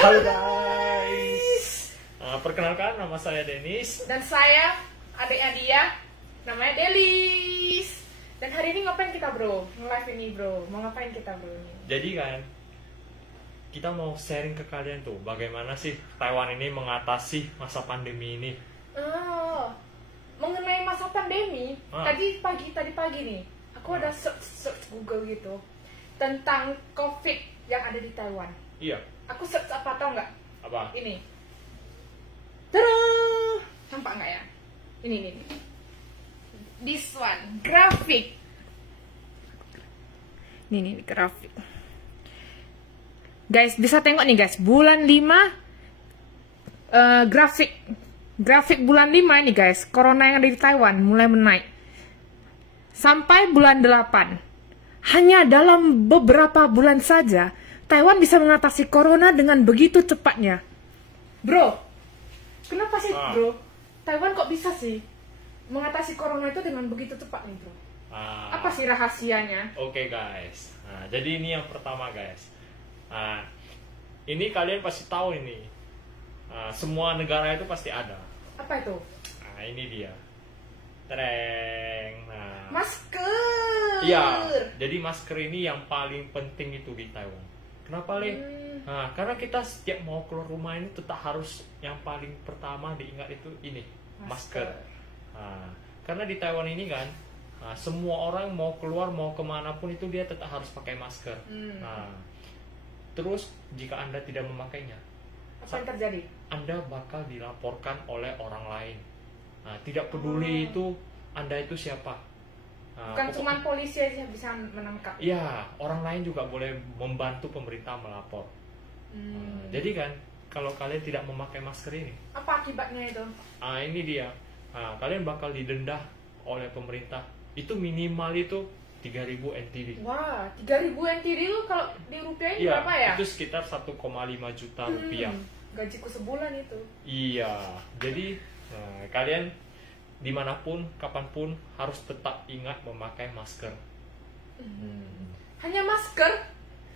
Halo guys. Perkenalkan, nama saya Denis. Dan saya adiknya dia, namanya Delis. Dan hari ini ngapain kita bro? Nge-live ini bro, mau ngapain kita bro? Jadi kan, kita mau sharing ke kalian tuh bagaimana sih Taiwan ini mengatasi masa pandemi ini. Oh, mengenai masa pandemi, tadi pagi nih, aku ada search Google gitu tentang COVID yang ada di Taiwan. Iya. Aku search apa tau nggak? Apa? Ini. Tada! Nampak nggak ya? Ini. This one, grafik. Ini grafik. Guys, bisa tengok nih guys, bulan 5 grafik bulan 5 ini guys, corona yang ada di Taiwan mulai menaik. Sampai bulan 8. Hanya dalam beberapa bulan saja Taiwan bisa mengatasi corona dengan begitu cepatnya. Bro, kenapa sih bro? Taiwan kok bisa sih mengatasi corona itu dengan begitu cepat nih bro? Apa sih rahasianya? Oke guys, jadi ini yang pertama guys. Ini kalian pasti tahu ini. Semua negara itu pasti ada. Apa itu? Ini dia. Tereng. Masker. Iya, jadi masker ini yang paling penting itu di Taiwan. Kenapa, Le? Karena kita setiap mau keluar rumah ini tetap harus yang paling pertama diingat itu ini, masker. Karena di Taiwan ini kan, semua orang mau keluar mau kemanapun itu dia tetap harus pakai masker. Terus jika Anda tidak memakainya, apa yang terjadi? Anda bakal dilaporkan oleh orang lain. Tidak peduli itu Anda itu siapa. Bukan cuma polisi aja bisa menangkap. Iya, orang lain juga boleh membantu pemerintah melapor. Jadi kan, kalau kalian tidak memakai masker ini, apa akibatnya itu? Ini dia. Kalian bakal didenda oleh pemerintah. Itu minimal itu 3.000 NTD. Wah, 3.000 NTD itu kalau di rupiah ini berapa ya? Itu sekitar 1,5 juta rupiah. Gajiku sebulan itu. Iya, jadi kalian dimanapun, kapanpun harus tetap ingat memakai masker. Hanya masker?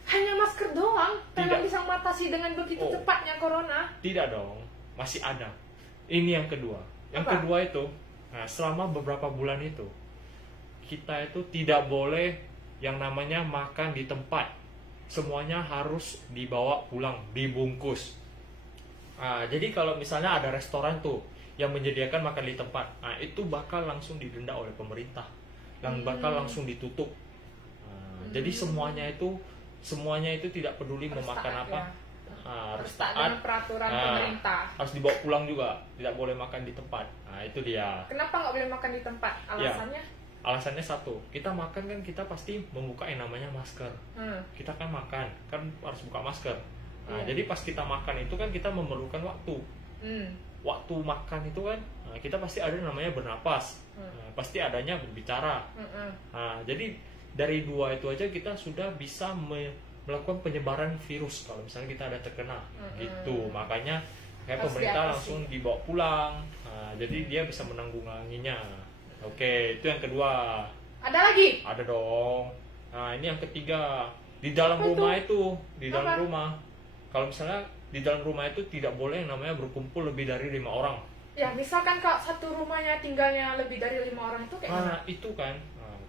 Hanya masker doang? Tidak bisa mengatasi dengan begitu cepatnya corona? Tidak dong, masih ada. Ini yang kedua. Yang kedua itu, selama beberapa bulan itu, kita itu tidak boleh yang namanya makan di tempat. Semuanya harus dibawa pulang, dibungkus. Jadi kalau misalnya ada restoran tuh yang menyediakan makan di tempat, itu bakal langsung didenda oleh pemerintah, yang bakal langsung ditutup. Jadi semuanya itu tidak peduli harus memakan apa, harus taat dengan peraturan pemerintah. Harus dibawa pulang juga, tidak boleh makan di tempat. Itu dia. Kenapa nggak boleh makan di tempat? Alasannya? Alasannya satu, kita makan kan kita pasti membuka yang namanya masker. Kita kan makan, kan harus buka masker. Jadi pas kita makan itu kan kita memerlukan waktu. Waktu makan itu kan kita pasti ada namanya bernapas, pasti adanya berbicara. Jadi dari dua itu aja kita sudah bisa melakukan penyebaran virus kalau misalnya kita ada terkena gitu. Makanya kayak pemerintah langsung dibawa pulang. Jadi dia bisa menanggulanginya. Oke, itu yang kedua. Ada lagi? Ada dong. Ini yang ketiga, di dalam rumah itu, di dalam rumah. Kalau misalnya di dalam rumah itu tidak boleh yang namanya berkumpul lebih dari 5 orang. Ya, misalkan kalau satu rumahnya tinggalnya lebih dari 5 orang itu kayak gimana? Itu kan,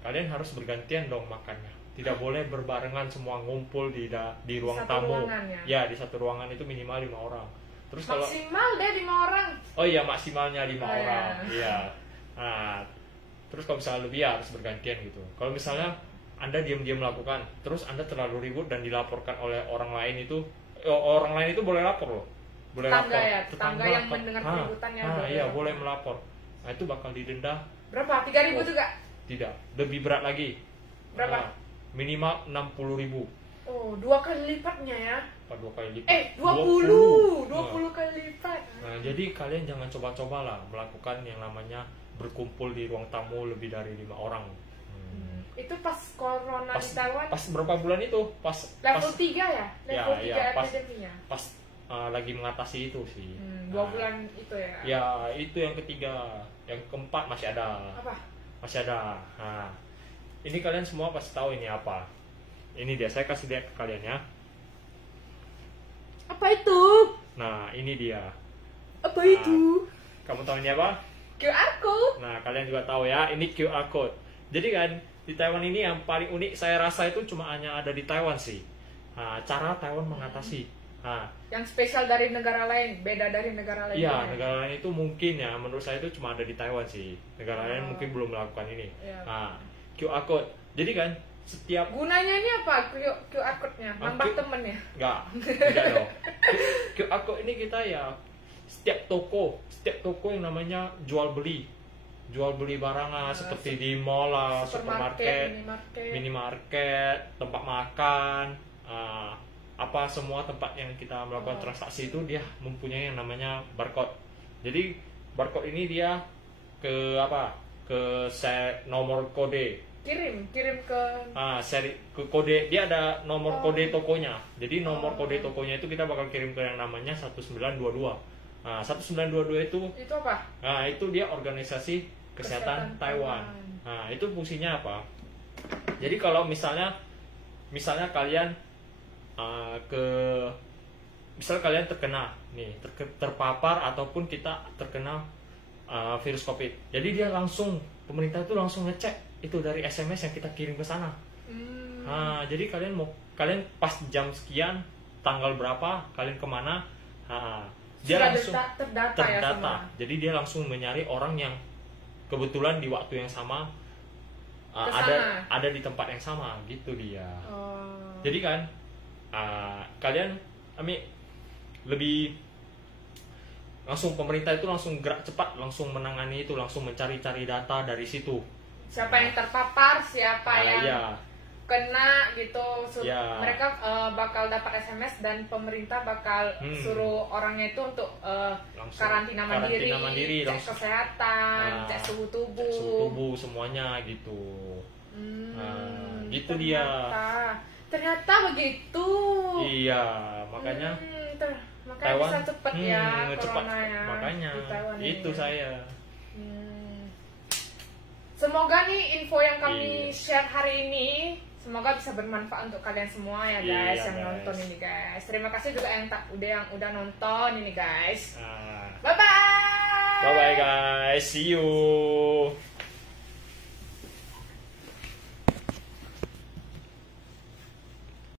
kalian harus bergantian dong makannya. Tidak boleh berbarengan semua ngumpul di ruang tamu. Ya, di satu ruangan itu minimal 5 orang. Terus maksimal deh 5 orang. Oh iya, maksimalnya 5 orang. Iya. Terus kalau misalnya lebih ya harus bergantian gitu. Kalau misalnya Anda diam-diam melakukan, terus Anda terlalu ribut dan dilaporkan oleh orang lain itu, orang lain itu boleh lapor loh. Boleh tetangga lapor. Ya, tetangga yang mendengar keributannya. Iya, boleh melapor. Itu bakal didenda. Berapa? 3.000 juga? Tidak, lebih berat lagi. Berapa? Minimal 60.000. Oh, 2 kali lipatnya ya? 2 kali lipat. 20 kali lipat. Jadi kalian jangan coba-coba lah melakukan yang namanya berkumpul di ruang tamu lebih dari 5 orang. Itu pas corona di Taiwan? Pas berapa bulan itu? Level 3 ya? Level 3 epideminya? Pas lagi mengatasi itu sih. 2 bulan itu ya? Ya, itu yang ketiga. Yang keempat masih ada. Apa? Masih ada. Ini kalian semua pasti tahu ini apa. Ini dia, saya kasih lihat ke kalian ya. Apa itu? Nah, ini dia. Apa itu? Kamu tahu ini apa? QR code. Nah, kalian juga tahu ya, ini QR code. Jadi kan di Taiwan ini yang paling unik saya rasa itu cuma hanya ada di Taiwan sih. Nah, cara Taiwan mengatasi. Nah, yang spesial dari negara lain, beda dari negara lain. Iya, negara lain itu mungkin ya, menurut saya itu cuma ada di Taiwan sih. Negara lain mungkin belum melakukan ini. Nah, QR code. Jadi kan setiap gunanya ini apa QR code-nya? Nambah temen ya? Enggak dong. QR code ini kita ya setiap toko yang namanya jual beli barang seperti di mall lah, supermarket, minimarket, tempat makan, apa semua tempat yang kita melakukan transaksi itu dia mempunyai yang namanya barcode. Jadi barcode ini dia ke nomor kode. Kirim ke seri ke kode, dia ada nomor kode tokonya. Jadi nomor kode tokonya itu kita bakal kirim ke yang namanya 1922. Nah, 1922 itu apa? Nah, itu dia organisasi kesehatan Taiwan. Nah, itu fungsinya apa? Jadi kalau misalnya kalian misal kalian terkena nih, terpapar ataupun kita terkena virus COVID. Jadi dia langsung, pemerintah itu langsung ngecek itu dari SMS yang kita kirim ke sana. Nah, jadi kalian pas jam sekian, tanggal berapa, kalian kemana, dia sudah langsung terdata. Ya, jadi dia langsung menyari orang yang kebetulan di waktu yang sama ada di tempat yang sama gitu dia. Jadi kan kalian lebih langsung, pemerintah itu langsung gerak cepat, langsung menangani itu, langsung mencari-cari data dari situ. Siapa yang terpapar, siapa yang kena gitu, mereka bakal dapat SMS dan pemerintah bakal suruh orangnya itu untuk karantina mandiri, cek kesehatan, cek suhu tubuh semuanya gitu. Gitu ternyata begitu. Iya, makanya Taiwan bisa cepet ya corona ya. Makanya itu ini. Saya semoga nih info yang kami share hari ini semoga bisa bermanfaat untuk kalian semua ya guys, yang nonton ini guys. Terima kasih juga yang udah nonton ini guys. Bye bye. Bye bye guys. See you.